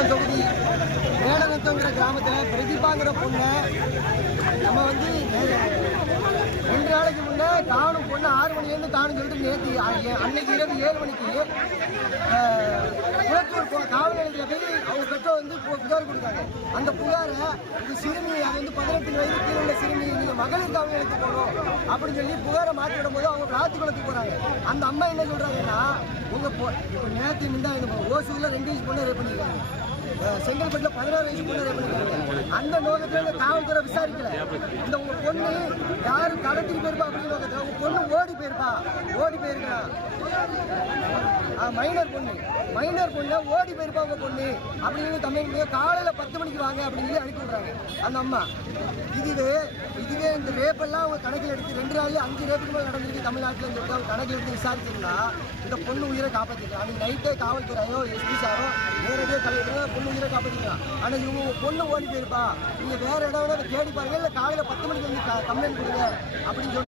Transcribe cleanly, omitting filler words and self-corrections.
சேலம் தொகுதி மேலநத்தங்கிற கிராமத்தில் பிரதீபாங்கிற பொண்ணை நம்ம வந்து 2 நாளைக்கு முன்னே காணும் பொண்ணு 6 மணிலேருந்து காணும் சொல்லிட்டு நேற்று அன்னைக்கு இரவு 7 மணிக்கு குளத்தூர் காவல் நிலையத்தில் போய் அவங்க பெற்றோர் வந்து புகார் கொடுத்தாங்க. அந்த புகாரை இது சிறுமி அது வந்து 18 வயது கீழே உள்ள சிறுமி நீங்கள் மகளிர் காவல் நிலையத்துக்கு போகணும் அப்படின்னு சொல்லி புகாரை மாற்றி விடும்போது அவங்க ராத்திக்குளத்துக்கு போகிறாங்க. அந்த அம்மா என்ன சொல்கிறாங்கன்னா உங்கள் இப்போ நேற்று நின்றா ஓசூரில் 2 வயசு பொண்ணு ரேப் பண்ணியிருக்காங்க, செங்கல்பட்டில் 16 வயசு பொண்ணு ரேப் பண்ணியிருக்காங்க. அந்த நோக்கத்தில் காவல்துறை விசாரிக்கல. இந்த உங்க பொண்ணு யாரு கடத்திட்டு போயிருப்பா அப்படின்னு நோக்கத்தில் உங்க பொண்ணு ஓடி போயிருக்கா மைனர் பொண்ணு ஓடி போயிருப்பா உங்க பொண்ணு அப்படின்னு தமிழ் காலையில் 10 மணிக்கு வாங்க அப்படின்னு சொல்லி அனுப்பி விடுறாங்க அந்த அம்மா. இதுவே இந்த ரேப்பெல்லாம் அவங்க கணக்கில் எடுத்து 2 நாள்ல 5 ரேப்புக்கு மேலே நடந்திருக்கு தமிழ்நாட்டில் சொல்லிட்டு அவங்க கணக்கில் எடுத்து விசாரிச்சிருந்தா இந்த பொண்ணு உயிரை காப்பாற்றிக்கலாம். அன்னைக்கு நைட்டே காவல்துறையோ எஸ்பி சாரோ நேரடியாக தலைவரோ பொண்ணு உயிரை காப்பாற்றிக்கலாம். ஆனால் இவங்க பொண்ணு ஓடி போயிருப்பா, நீங்கள் வேறு இடம் தேடி பாருங்க, இல்லை காலையில் 10 மணிக்கு வந்து கம்ப்ளைண்ட் கொடுங்க அப்படின்னு சொல்லி